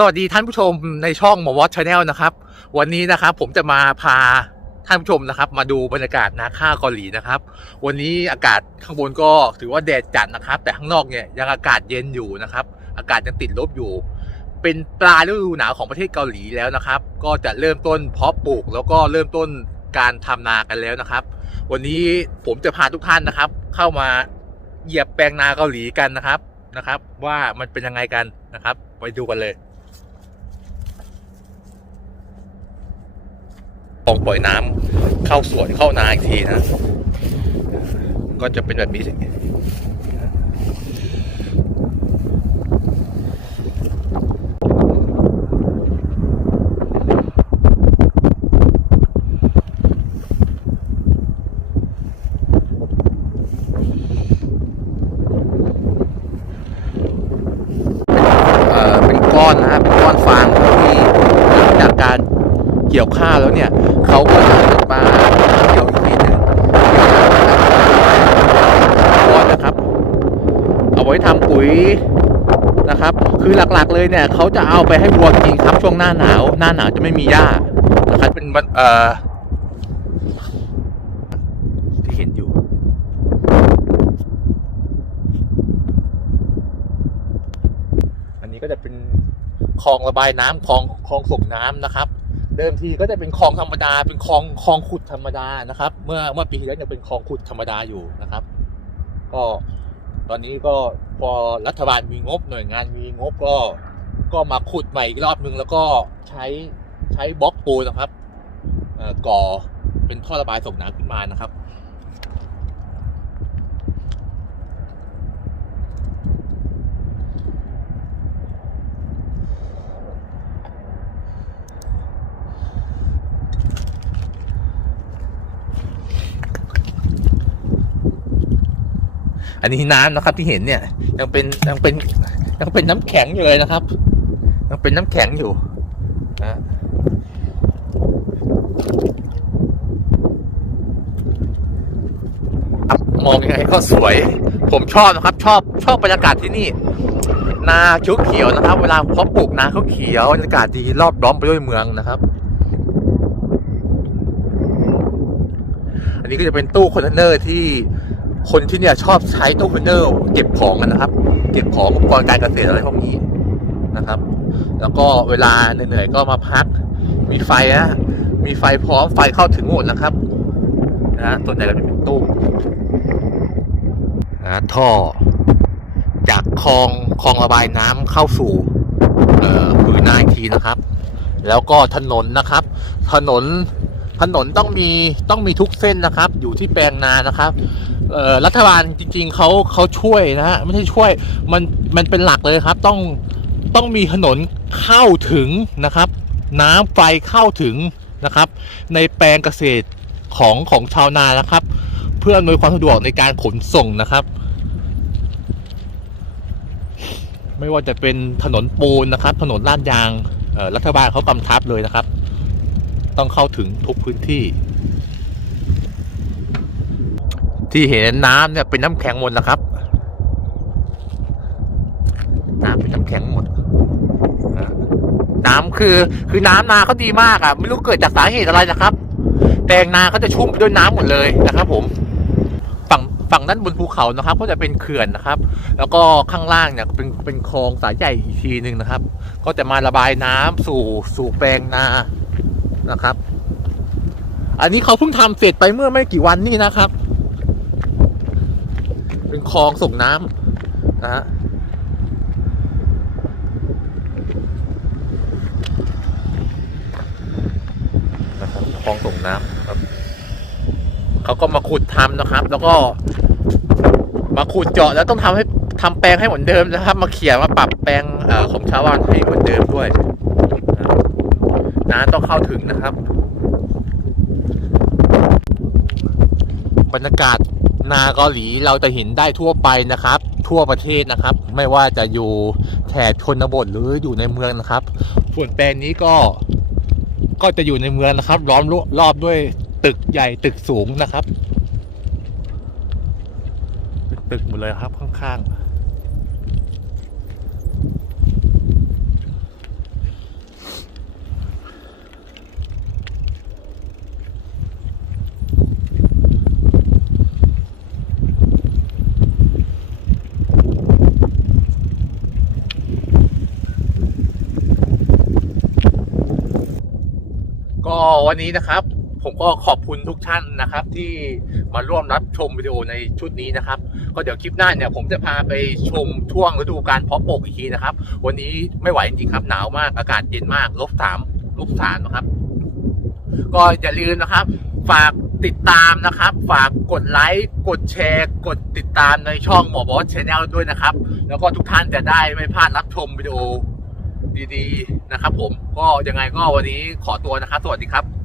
สวัสดีท่านผู้ชมในช่องหมอวอตชาแนลนะครับ วันนี้นะครับผมจะมาพาท่านผู้ชมนะครับ มาดูบรรยากาศนาข้าเกาหลีนะครับ วันนี้อากาศข้างบนก็ถือว่าแดดจัดนะครับ แต่ข้างนอกเนี่ยยังอากาศเย็นอยู่นะครับ อากาศยังติดลบอยู่ เป็นปลายฤดูหนาวของประเทศเกาหลีแล้วนะครับ ก็จะเริ่มต้นเพาะปลูกแล้วก็เริ่มต้นการทำนากันแล้วนะครับ วันนี้ผมจะพาทุกท่านนะครับ เข้ามาเหยียบแปลงนาเกาหลีกันนะครับนะครับ ว่ามันเป็นยังไงกันนะครับ ไปดูกันเลย องปล่อยน้ำเข้าสวนเข้านาอีกทีนะ ก็จะเป็นแบบนี้เป็นก้อนนะครับเป็นก้อนฟางที่หลังจากการเกี่ยวข้าวแล้วเนี่ย เขาก็จะมาเกี่ยวอีกทีหนึ่งก้อนนะครับ เอาไว้ทำปุ๋ยนะครับ คือหลักๆเลยเนี่ยเขาจะเอาไปให้วัวกินครับช่วงหน้าหนาว หน้าหนาวจะไม่มีหญ้านะครับเป็นเอ่อที่เห็นอยู่อันนี้ก็จะเป็นคลองระบายน้ำคลองคลองส่งน้ำนะครับ เดิมทีก็จะเป็นคลองธรรมดา เป็นคลองคลองขุดธรรมดานะครับ เมื่อเมื่อปีที่แล้วยังเป็นคลองขุดธรรมดาอยู่นะครับ ก็ตอนนี้ก็พอรัฐบาลมีงบหน่วยงานมีงบก็ก็มาขุดใหม่อีกรอบนึงแล้วก็ใช้ใช้บล็อกปูนะครับก่อเป็นท่อระบายส่งน้ำขึ้นมานะครับ อันนี้น้ำนะครับที่เห็นเนี่ย ยังเป็นยังเป็นยังเป็นน้ำแข็งอยู่เลยนะครับยังเป็นน้ำแข็งอยู่นะมองยังไงก็สวย ผมชอบนะครับ ชอบชอบบรรยากาศที่นี่ นาเขียวเขียวๆนะครับ เวลาเพาะปลูกนาเขาเขียวบรรยากาศดีรอบล้อมไปด้วยเมืองนะครับอันนี้ก็จะเป็นตู้คอนเทนเนอร์ที่ คนที่เนี่ยชอบใช้ตู้คอนเทนเนอร์เก็บของกันนะครับ เก็บของอุปกรณ์การเกษตรอะไรพวกนี้นะครับ แล้วก็เวลาเหนื่อยๆก็มาพัก มีไฟนะมีไฟพร้อมไฟเข้าถึงหมดนะครับนะส่วนใหญ่ก็จะเป็นตู้นะท่อ จากคลองคลองระบายน้ำเข้าสู่เอ่อผืนนาทีนะครับ แล้วก็ถนนนะครับ ถนน ถนนต้องมีต้องมีทุกเส้นนะครับ อยู่ที่แปลงนานะครับรัฐบาลจริง ๆเขาเขาช่วยนะฮะไม่ใช่ช่วยมันมันเป็นหลักเลยครับ ต้องต้องมีถนนเข้าถึงนะครับ น้ำไฟเข้าถึงนะครับ ในแปลงเกษตรของของชาวนานะครับ เพื่ออำนวยความสะดวกในการขนส่งนะครับ ไม่ว่าจะเป็นถนนปูนนะครับ ถนนลาดยางรัฐบาลเขากำชับเลยนะครับ ต้องเข้าถึงทุกพื้นที่ ที่เห็นน้ำเนี่ยเป็นน้ำแข็งหมดนะครับ น้ำเป็นน้ำแข็งหมด น้ำคือ คือน้ำนาเขาดีมากอะ ไม่รู้เกิดจากสาเหตุอะไรนะครับแปลงนาเขาจะชุ่มไปด้วยน้ำหมดเลยนะครับ ผมฝั่งฝั่งด้านบนภูเขานะครับ ก็จะเป็นเขื่อนนะครับ แล้วก็ข้างล่างเนี่ยเป็นเป็นคลองสายใหญ่อีกทีหนึ่งนะครับ ก็จะมาระบายน้ำสู่สู่แปลงนา นะครับ อันนี้เขาเพิ่งทำเสร็จไปเมื่อไม่กี่วันนี่นะครับ เป็นคลองส่งน้ำนะฮะนะครับคลองส่งน้ำครับเขาก็มาขุดทำนะครับ แล้วก็ มาขุดเจาะแล้วต้องทำให้ทำแปลงให้เหมือนเดิมนะครับ มาเขี่ยมาปรับแปลงอของชาวบ้านให้เหมือนเดิมด้วย น้ำต้องเข้าถึงนะครับ บรรยากาศนาเกาหลีเราจะเห็นได้ทั่วไปนะครับ ทั่วประเทศนะครับ ไม่ว่าจะอยู่แถบชนบทหรืออยู่ในเมืองนะครับส่วนแปลงนี้ก็ก็จะอยู่ในเมืองนะครับล้อมรอบด้วยตึกใหญ่ตึกสูงนะครับ ตึกหมดเลยครับข้างๆ วันนี้นะครับ ผมก็ขอบคุณทุกท่านนะครับ ที่มาร่วมรับชมวิดีโอในชุดนี้นะครับ ก็เดี๋ยวคลิปหน้าเนี่ยผมจะพาไปชมช่วงฤดูการเพาะปลูกอีกทีนะครับ วันนี้ไม่ไหวจริงครับหนาวมากอากาศเย็นมากลบสามลบสามนะครับ ก็อย่าลืมนะครับ ฝากติดตามนะครับ ฝากกดไลค์ กดแชร์ กดติดตามในช่องหมอบอสชแนลด้วยนะครับ แล้วก็ทุกท่านจะได้ไม่พลาดรับชมวิดีโอดีๆนะครับผมก็ยังไงก็วันนี้ขอตัวนะครับ สวัสดีครับ